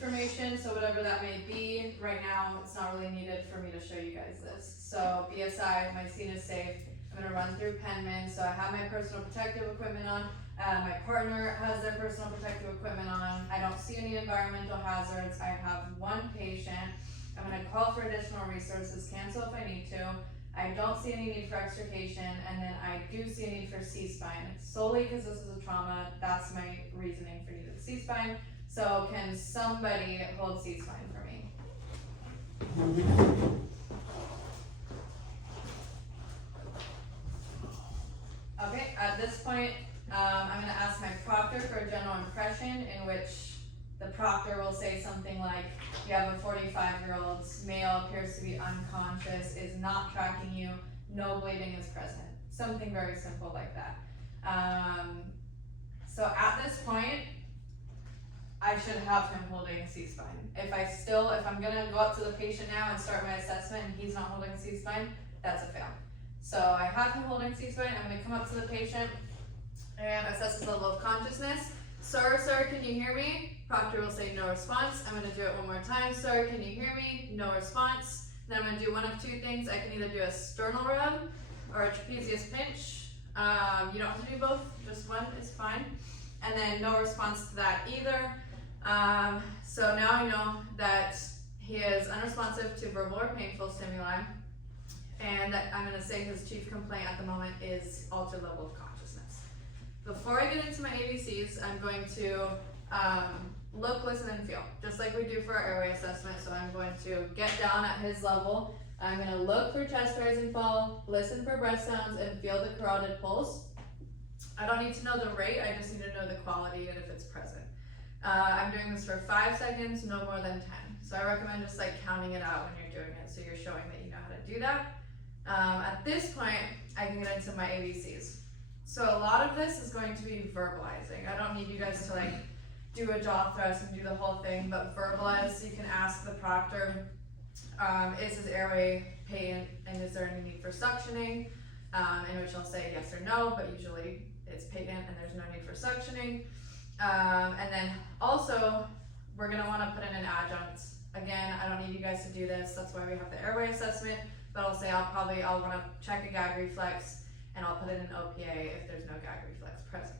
information, so whatever that may be, right now it's not really needed for me to show you guys this. So BSI, my scene is safe. I'm gonna run through Penman, so I have my personal protective equipment on. My partner has their personal protective equipment on. I don't see any environmental hazards. I have one patient. I'm gonna call for additional resources, cancel if I need to. I don't see any need for extrication, and then I do see a need for C-spine, solely because this is a trauma. That's my reasoning for needing C-spine. So can somebody hold C-spine for me? Okay, at this point, I'm gonna ask my proctor for a general impression, in which the proctor will say something like, you have a 45-year-old male, appears to be unconscious, is not tracking you, no bleeding is present. Something very simple like that. So at this point, I should have him holding C-spine. If I'm gonna go up to the patient now and start my assessment and he's not holding C-spine, that's a fail. So I have him holding C-spine. I'm gonna come up to the patient and assess his level of consciousness. Sir, can you hear me? Proctor will say no response. I'm gonna do it one more time. Sir, can you hear me? No response. Then I'm gonna do one of two things. I can either do a sternal rub or a trapezius pinch. You don't have to do both, just one is fine. And then no response to that either. So now I know that he is unresponsive to verbal or painful stimuli, and that I'm gonna say his chief complaint at the moment is altered level of consciousness. Before I get into my ABCs, I'm going to look, listen, and feel, just like we do for our airway assessment. So I'm going to get down at his level. I'm going to look for chest rise and fall, listen for breath sounds, and feel the carotid pulse. I don't need to know the rate, I just need to know the quality and if it's present. I'm doing this for 5 seconds, no more than 10. So I recommend just like counting it out when you're doing it, so you're showing that you know how to do that. At this point, I can get into my ABCs. So a lot of this is going to be verbalizing. I don't need you guys to like do a jaw thrust and do the whole thing, but verbalize. You can ask the proctor, is his airway patent and is there any need for suctioning? In which I'll say yes or no, but usually it's patent and there's no need for suctioning. And then also, we're gonna wanna put in an adjunct. Again, I don't need you guys to do this, that's why we have the airway assessment, but I'll say I'll wanna check a gag reflex, and I'll put in an OPA if there's no gag reflex present.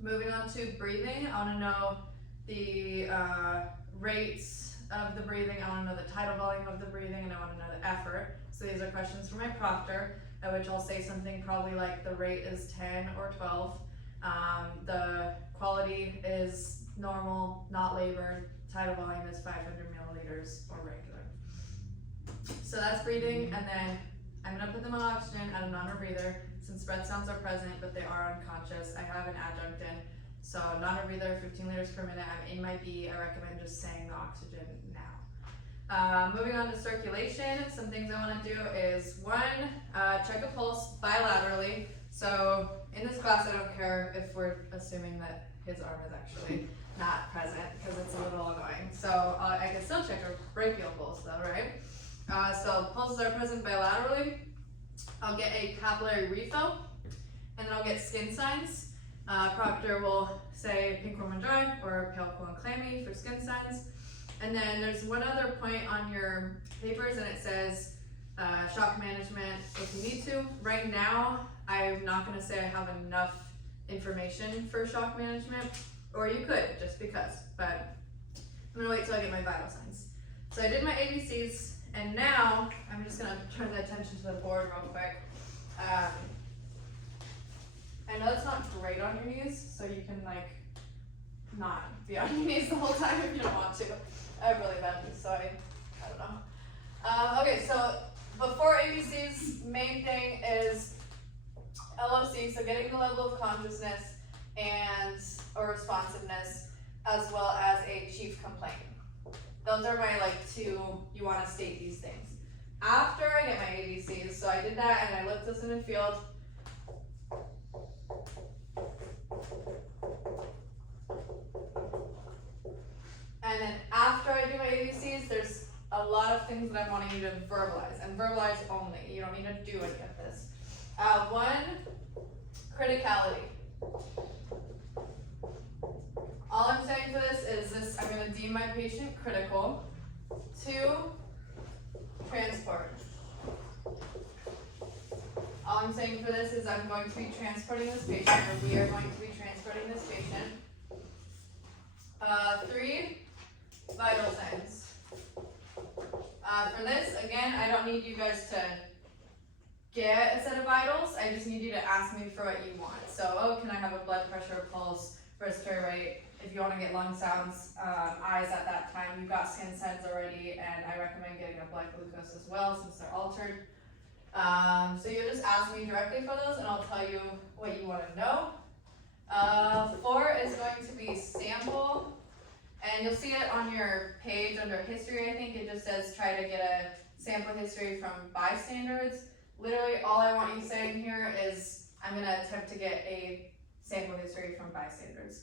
Moving on to breathing, I wanna know the rates of the breathing, I wanna know the tidal volume of the breathing, and I wanna know the effort. So these are questions for my proctor, at which I'll say something probably like the rate is 10 or 12. The quality is normal, not labored, tidal volume is 500 milliliters or regular. So that's breathing, and then I'm gonna put them on oxygen at a non-rebreather. Since breath sounds are present, but they are unconscious, I have an adjunct in. So non-rebreather, 15 liters per minute, I'm in my B, I recommend just saying the oxygen now. Moving on to circulation, some things I wanna do is one, check a pulse bilaterally. So in this class, I don't care if we're assuming that his arm is actually not present, because it's a little annoying. So I can still check a brachial pulse though, right? So pulses are present bilaterally. I'll get a capillary refill, and then I'll get skin signs. Proctor will say pink, warm, and dry, or pale, cool, and clammy for skin signs. And then there's one other point on your papers, and it says shock management if you need to. Right now, I'm not gonna say I have enough information for shock management, or you could, just because, but I'm gonna wait till I get my vital signs. So I did my ABCs, and now I'm just gonna turn the attention to the board real quick. I know it's not great on your knees, so you can like not be on your knees the whole time if you don't want to. I have really bad knees, so I don't know. Okay, so before ABCs, main thing is LOC, so getting the level of consciousness and or responsiveness, as well as a chief complaint. Those are my like two, you want to state these things. After I get my ABCs, so I did that and I looked, listen, and field. And then after I do my ABCs, there's a lot of things that I'm wanting you to verbalize, and verbalize only. You don't need to do any of this. One, criticality. All I'm saying for this is this, I'm going to deem my patient critical. 2, transport. All I'm saying for this is I'm going to be transporting this patient, or we are going to be transporting this patient. 3, vital signs. For this, again, I don't need you guys to get a set of vitals. I just need you to ask me for what you want. So, oh, can I have a blood pressure, pulse, respiratory rate? If you want to get lung sounds, eyes at that time, you've got skin signs already, and I recommend getting a blood glucose as well since they're altered. So you just ask me directly for those, and I'll tell you what you want to know. 4 is going to be sample, and you'll see it on your page under history. I think it just says try to get a sample history from bystanders. Literally, all I want you saying here is I'm going to attempt to get a sample history from bystanders.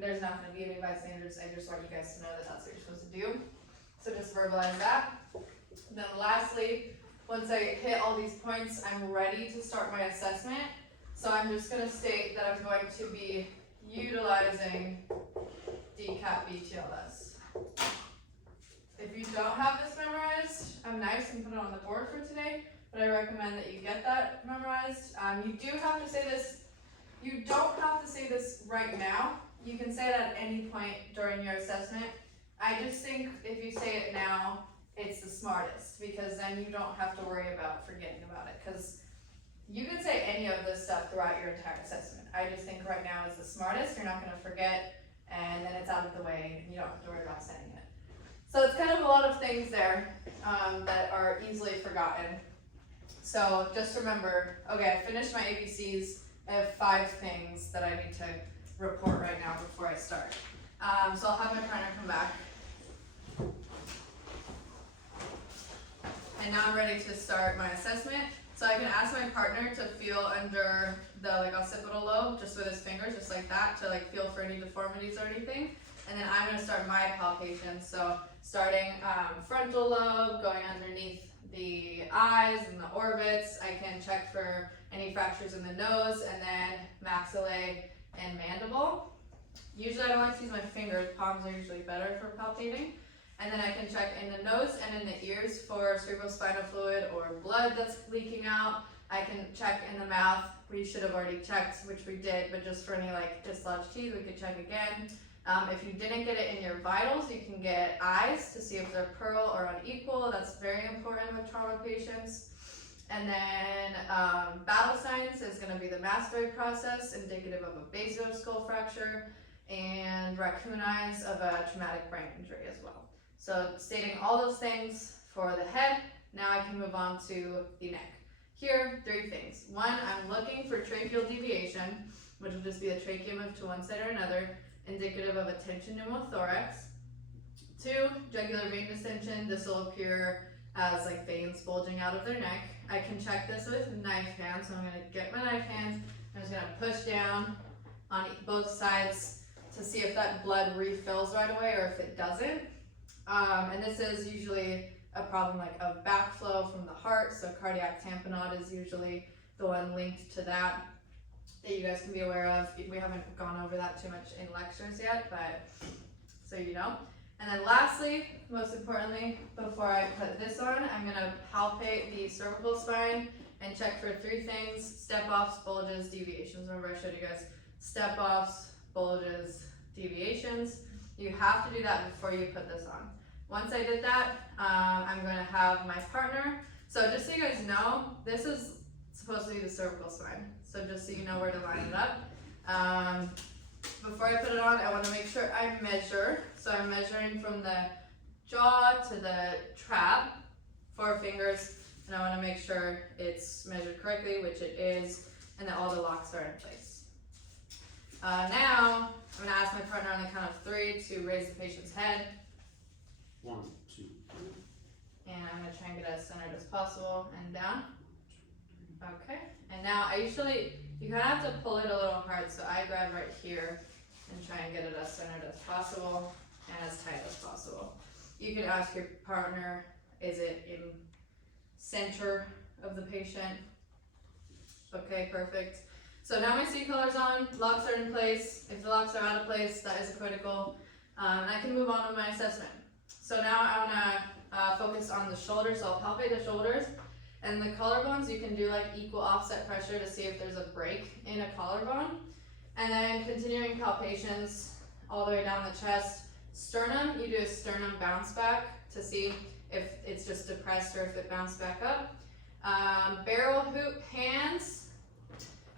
There's not going to be any bystanders. I just want you guys to know that that's what you're supposed to do. So just verbalize that. Then lastly, once I hit all these points, I'm ready to start my assessment. So I'm just going to state that I'm going to be utilizing DCAT BTLS. If you don't have this memorized, I'm nice and put it on the board for today, but I recommend that you get that memorized. You do have to say this. You don't have to say this right now. You can say it at any point during your assessment. I just think if you say it now, it's the smartest, because then you don't have to worry about forgetting about it, because you can say any of this stuff throughout your entire assessment. I just think right now is the smartest. You're not going to forget, and then it's out of the way, and you don't have to worry about saying it. So it's kind of a lot of things there that are easily forgotten. So just remember, okay, I finished my ABCs. I have 5 things that I need to report right now before I start. So I'll have my partner come back. And now I'm ready to start my assessment. So I can ask my partner to feel under the occipital lobe just with his fingers, just like that, to feel for any deformities or anything. And then I'm gonna start my palpation. So starting frontal lobe, going underneath the eyes and the orbits. I can check for any fractures in the nose, and then maxillae and mandible. Usually I don't like to use my fingers. Palms are usually better for palpating. And then I can check in the nose and in the ears for cerebrospinal fluid or blood that's leaking out. I can check in the mouth. We should have already checked, which we did, but just for any dislodged teeth, we could check again. If you didn't get it in your vitals, you can get eyes to see if they're pearl or unequal. That's very important with trauma patients. And then battle signs is going to be the mastoid process, indicative of a basioskull fracture, and raccoon eyes of a traumatic brain injury as well. So stating all those things for the head, now I can move on to the neck. Here, 3 things. 1, I'm looking for tracheal deviation, which will just be the trachea move to one side or another, indicative of a tension pneumothorax. 2, jugular vein distension. This will appear as veins bulging out of their neck. I can check this with knife hands, so I'm going to get my knife hands. I'm just going to push down on both sides to see if that blood refills right away or if it doesn't. And this is usually a problem of backflow from the heart, so cardiac tamponade is usually the one linked to that you guys can be aware of. We haven't gone over that too much in lectures yet, but so you know. And then lastly, most importantly, before I put this on, I'm going to palpate the cervical spine and check for 3 things: step-offs, bulges, deviations. Remember I showed you guys step-offs, bulges, deviations. You have to do that before you put this on. Once I did that, I'm going to have my partner. So just so you guys know, this is supposed to be the cervical spine. So just so you know where to line it up. Before I put it on, I want to make sure I measure. So I'm measuring from the jaw to the trap, 4 fingers, and I want to make sure it's measured correctly, which it is, and that all the locks are in place. Now, I'm going to ask my partner on the count of 3 to raise the patient's head. 1, 2, 3. And I'm going to try and get as centered as possible and down. Okay, and now you kind of have to pull it a little hard, so I grab right here and try and get it as centered as possible and as tight as possible. You can ask your partner, is it in center of the patient? Okay, perfect. So now my C collar's on, locks are in place. If the locks are out of place, that is critical. And I can move on to my assessment. So now I wanna focus on the shoulders, so I'll palpate the shoulders. And the collarbones, you can do like equal offset pressure to see if there's a break in a collarbone. And then continuing palpations all the way down the chest. Sternum, you do a sternum bounce back to see if it's just depressed or if it bounced back up. Barrel hoop hands.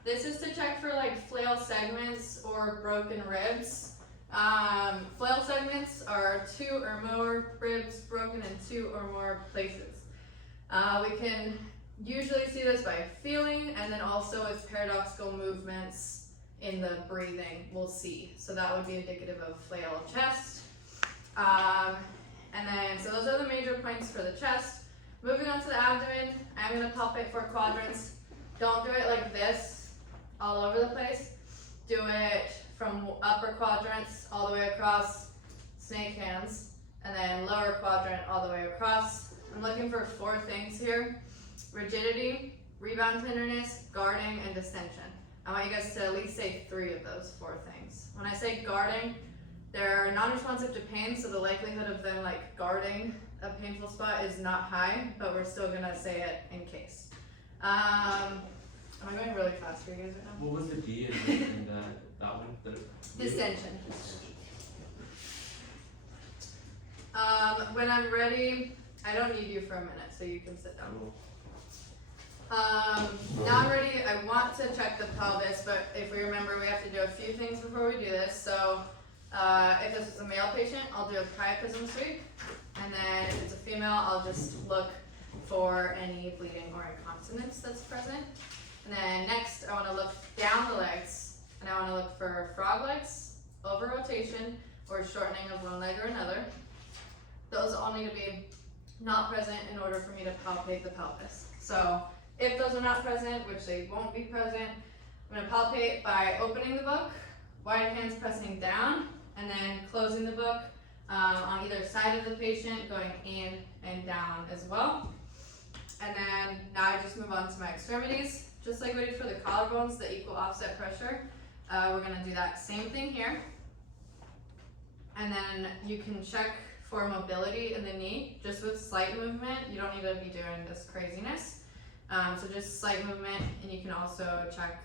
This is to check for like flail segments or broken ribs. Flail segments are 2 or more ribs broken in 2 or more places. We can usually see this by feeling, and then also with paradoxical movements in the breathing we'll see. So that would be indicative of flail chest. And then, so those are the major points for the chest. Moving on to the abdomen, I'm gonna palpate for quadrants. Don't do it like this, all over the place. Do it from upper quadrants all the way across, snake hands, and then lower quadrant all the way across. I'm looking for 4 things here: rigidity, rebound tenderness, guarding, and distension. I want you guys to at least say 3 of those 4 things. When I say guarding, they're non-responsive to pain, so the likelihood of them like guarding a painful spot is not high, but we're still gonna say it in case. Am I going really fast for you guys right now? What was the D in that one? Distension. When I'm ready, I don't need you for a minute, so you can sit down. Now I'm ready. I want to check the pelvis, but if we remember, we have to do a few things before we do this. So if this is a male patient, I'll do a priapism sweep, and then if it's a female, I'll just look for any bleeding or incontinence that's present. And then next, I want to look down the legs, and I want to look for frog legs, over rotation, or shortening of one leg or another. Those all need to be not present in order for me to palpate the pelvis. So if those are not present, which they won't be present, I'm going to palpate by opening the book, wide hands pressing down, and then closing the book on either side of the patient, going in and down as well. And then now I just move on to my extremities. Just like we did for the collarbones, the equal offset pressure, we're going to do that same thing here. And then you can check for mobility in the knee, just with slight movement. You don't need to be doing this craziness. So just slight movement, and you can also check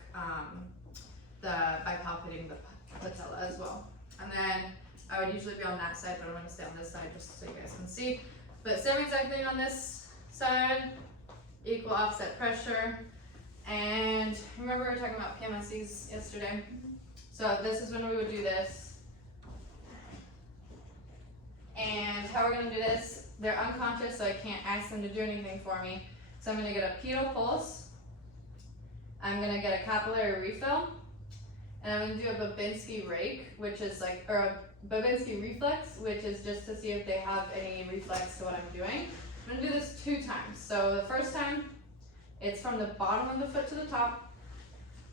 by palpating the patella as well. And then I would usually be on that side, but I'm going to stay on this side just so you guys can see. But same exact thing on this side, equal offset pressure. And remember we were talking about PMSEs yesterday? So this is when we would do this. And how we're going to do this, they're unconscious, so I can't ask them to do anything for me. So I'm going to get a pedal pulse. I'm going to get a capillary refill. And I'm going to do a Babinski rake, which is like, or a Babinski reflex, which is just to see if they have any reflex to what I'm doing. I'm going to do this 2 times. So the first time, it's from the bottom of the foot to the top.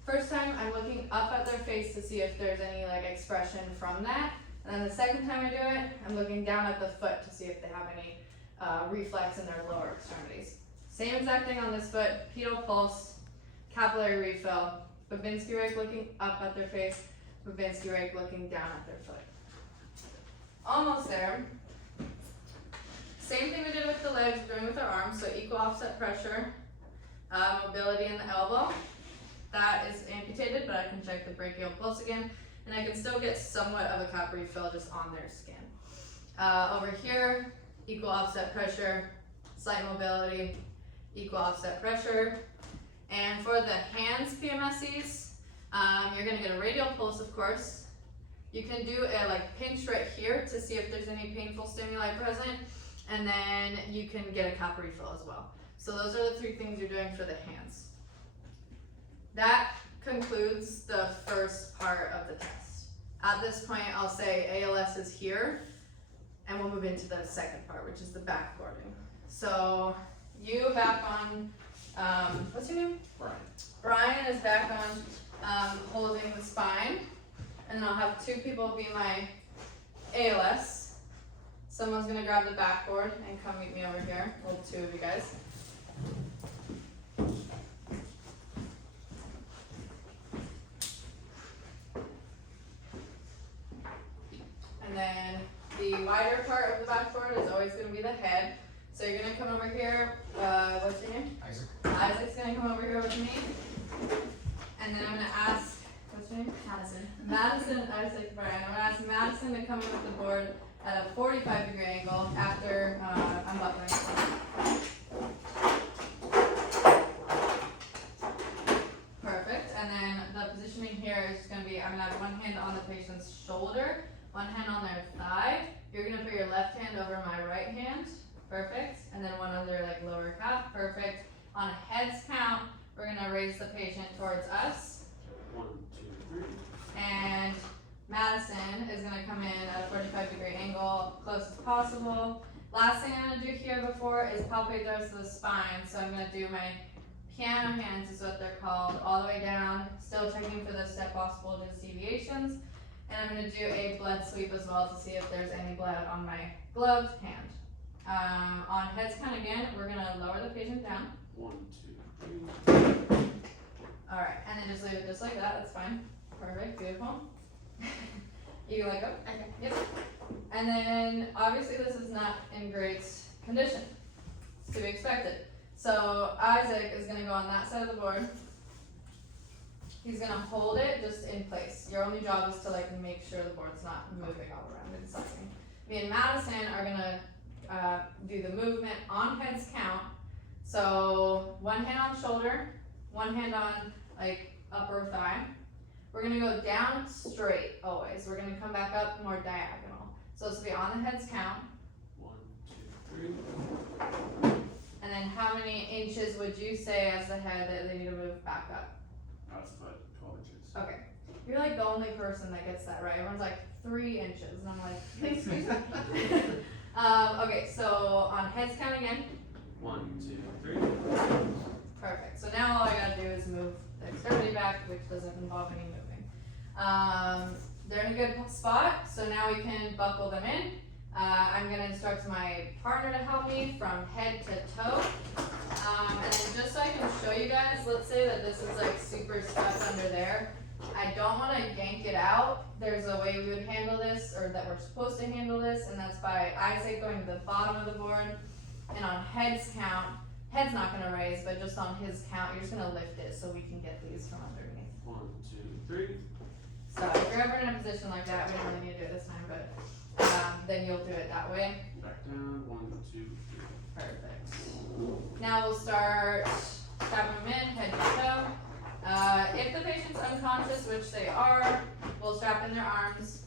First time, I'm looking up at their face to see if there's any like expression from that. And then the second time I do it, I'm looking down at the foot to see if they have any reflex in their lower extremities. Same exact thing on this foot, pedal pulse, capillary refill, Babinski rake looking up at their face, Babinski rake looking down at their foot. Almost there. Same thing we did with the legs, we're doing with our arms, so equal offset pressure, mobility in the elbow. That is amputated, but I can check the brachial pulse again, and I can still get somewhat of a cap refill just on their skin. Over here, equal offset pressure, slight mobility, equal offset pressure. And for the hands PMSEs, you're gonna get a radial pulse, of course. You can do a like pinch right here to see if there's any painful stimuli present, and then you can get a cap refill as well. So those are the 3 things you're doing for the hands. That concludes the first part of the test. At this point, I'll say ALS is here, and we'll move into the second part, which is the backboarding. So you back on, what's your name? Brian. Brian is back on holding the spine, and then I'll have 2 people be my ALS. Someone's gonna grab the backboard and come meet me over here, well, 2 of you guys. And then wider part of the backboard is always gonna be the head. So you're gonna come over here, what's your name? Isaac. Isaac's gonna come over here with me. And then I'm gonna ask, what's your name? Madison. Madison, Isaac, Brian. I'm gonna ask Madison to come in with the board at a 45-degree angle after I'm buckling. Perfect. And then the positioning here is gonna be, I'm gonna have one hand on the patient's shoulder, one hand on their thigh. You're gonna put your left hand over my right hand. Perfect. And then one on their like lower calf. Perfect. On a heads count, we're gonna raise the patient towards us. 1, 2, 3. And Madison is gonna come in at a 45-degree angle, close as possible. Last thing I'm gonna do here before is palpate the rest of the spine. So I'm gonna do my piano hands is what they're called, all the way down, still checking for the step possible just deviations. And I'm gonna do a blood sweep as well to see if there's any blood on my gloved hand. On heads count again, we're gonna lower the patient down. 1, 2, 3. Alright, and then just leave it just like that, that's fine. Perfect, beautiful. You can let go? Okay. Yep. And then, obviously this is not in great condition. It's to be expected. So Isaac is gonna go on that side of the board. He's gonna hold it just in place. Your only job is to like make sure the board's not moving all around and sucking. Me and Madison are gonna do the movement on heads count. So one hand on shoulder, one hand on like upper thigh. We're gonna go down straight always. We're gonna come back up more diagonal. So this will be on the heads count. 1, 2, 3. And then how many inches would you say as the head that they need to move back up? That's about 12 inches. Okay. You're like the only person that gets that right. Everyone's like 3 inches. And I'm like, excuse me. Okay, so on heads count again. 1, 2, 3. Perfect. So now all I gotta do is move the extremity back, which doesn't involve any moving. They're in a good spot, so now we can buckle them in. I'm gonna instruct my partner to help me from head to toe. And then just so I can show you guys, let's say that this is like super stuck under there. I don't wanna yank it out. There's a way we would handle this, or that we're supposed to handle this, and that's by Isaac going to the bottom of the board. And on heads count, head's not gonna raise, but just on his count, you're just gonna lift it so we can get these from underneath. 1, 2, 3. So if you're ever in a position like that, we don't really need to do it this time, but then you'll do it that way. Back down. 1, 2, 3. Perfect. Now we'll start strapping them in, head to toe. If the patient's unconscious, which they are, we'll strap in their arms.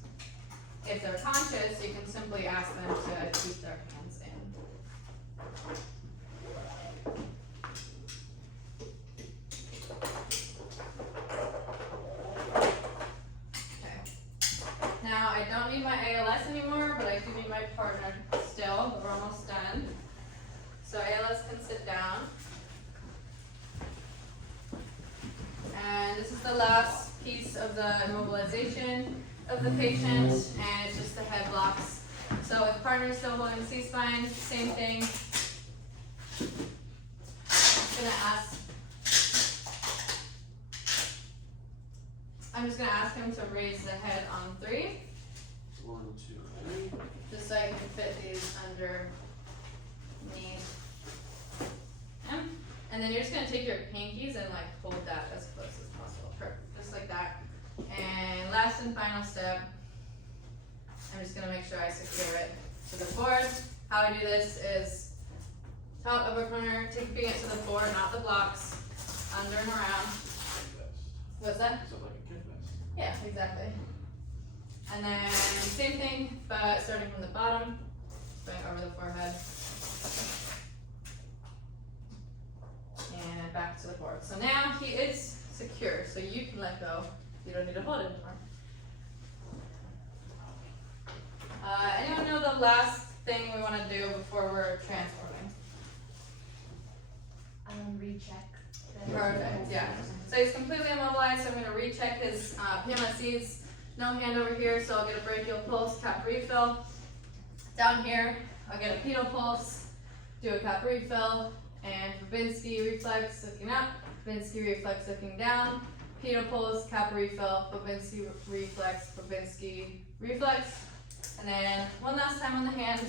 If they're conscious, you can simply ask them to keep their hands in. Now, I don't need my ALS anymore, but I do need my partner still, but we're almost done. So ALS can sit down. And this is the last piece of the immobilization of the patient, and it's just the head blocks. So if partner is still holding C-spine, same thing. I'm just gonna ask him to raise the head on 3, 1, 2, 3. just so I can fit these underneath him. And then you're just gonna take your pinkies and like hold that as close as possible. Perfect, just like that. And last and final step, I'm just gonna make sure I secure it to the board. How I do this is top upper corner, taping it to the board, not the blocks, under and around. What's that? Is it like a kid vest? Yeah, exactly. And then same thing, but starting from the bottom, going over the forehead. And back to the board. So now he is secure, so you can let go. You don't need to hold it anymore. Anyone know the last thing we want to do before we're transforming? Recheck. Perfect, yeah. So he's completely immobilized, so I'm gonna recheck his PMSEs. No hand over here, so I'll get a brachial pulse, cap refill. Down here, I'll get a pedal pulse, do a cap refill, and Babinski reflex looking up, Babinski reflex looking down, pedal pulse, cap refill, Babinski reflex, And then one last time on the hand,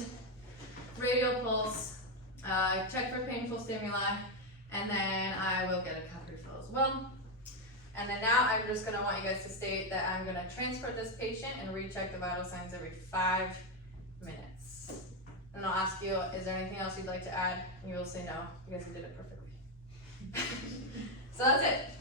radial pulse, check for painful stimuli, and then I will get a cuff refill as well. And then now I'm just gonna want you guys to state that I'm gonna transport this patient and recheck the vital signs every 5 minutes. And I'll ask you, is there anything else you'd like to add? And you will say no, because you did it perfectly. So that's it.